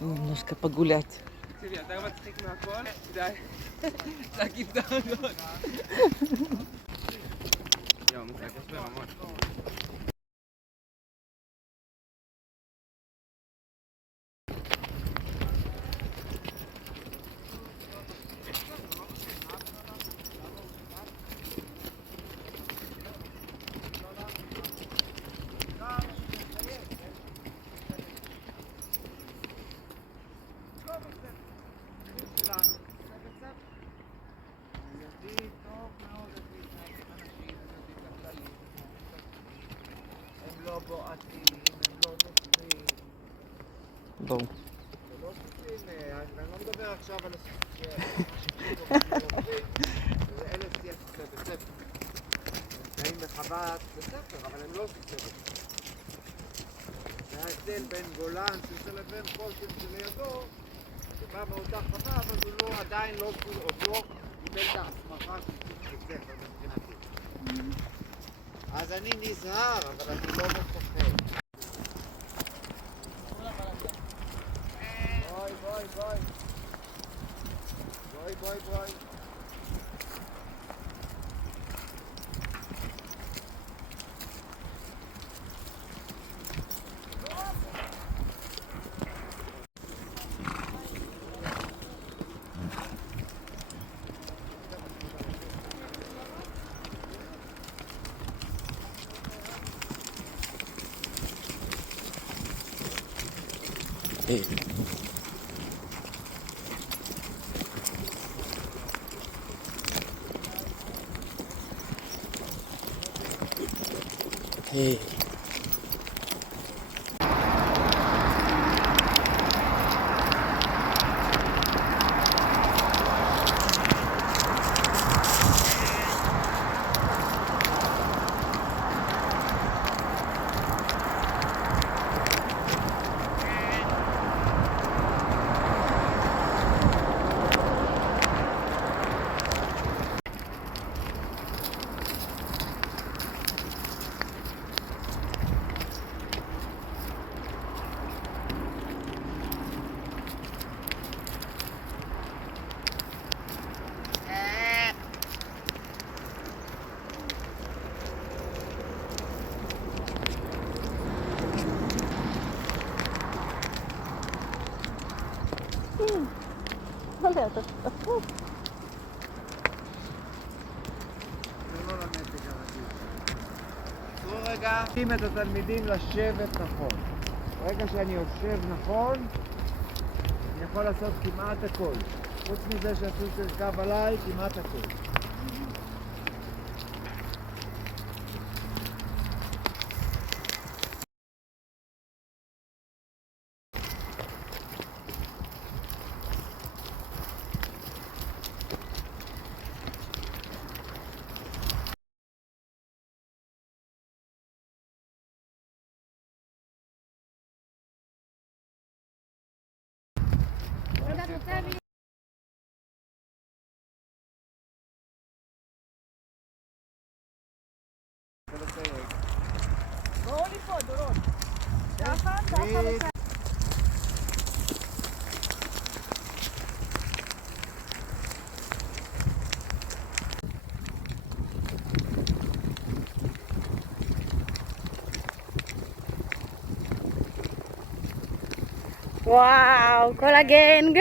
немножко погулять. אתה מצחיק מהכל? די. להגיד את הרגות. יואו, מתרגש ברמות. לא בועטים, הם לא נופלים. בואו. זה לא נופלים, אני לא מדבר עכשיו על אלה שיח בית ספר. הם נמצאים בחוות בית ספר, אבל הם לא ספר. זה ההבדל בין גולן שזה לבין חושן שלידו, שבא מאותה חווה, אבל הוא עדיין לא עוד לא קיבל את ההסמכה של בית ספר מבחינתי. אז אני נזהר, אבל אני לא מפחד. בואי, בואי, בואי. בואי, בואי, בואי. היי. היי. לא למתג הרגיל. תראו רגע, שים את התלמידים לשבת נכון. ברגע שאני יושב נכון, אני יכול לעשות כמעט הכל. חוץ מזה שאסור תרכב עליי, כמעט הכל. בואו לפה, דורון. ככה, ככה וככה. וואו, כל הגנג.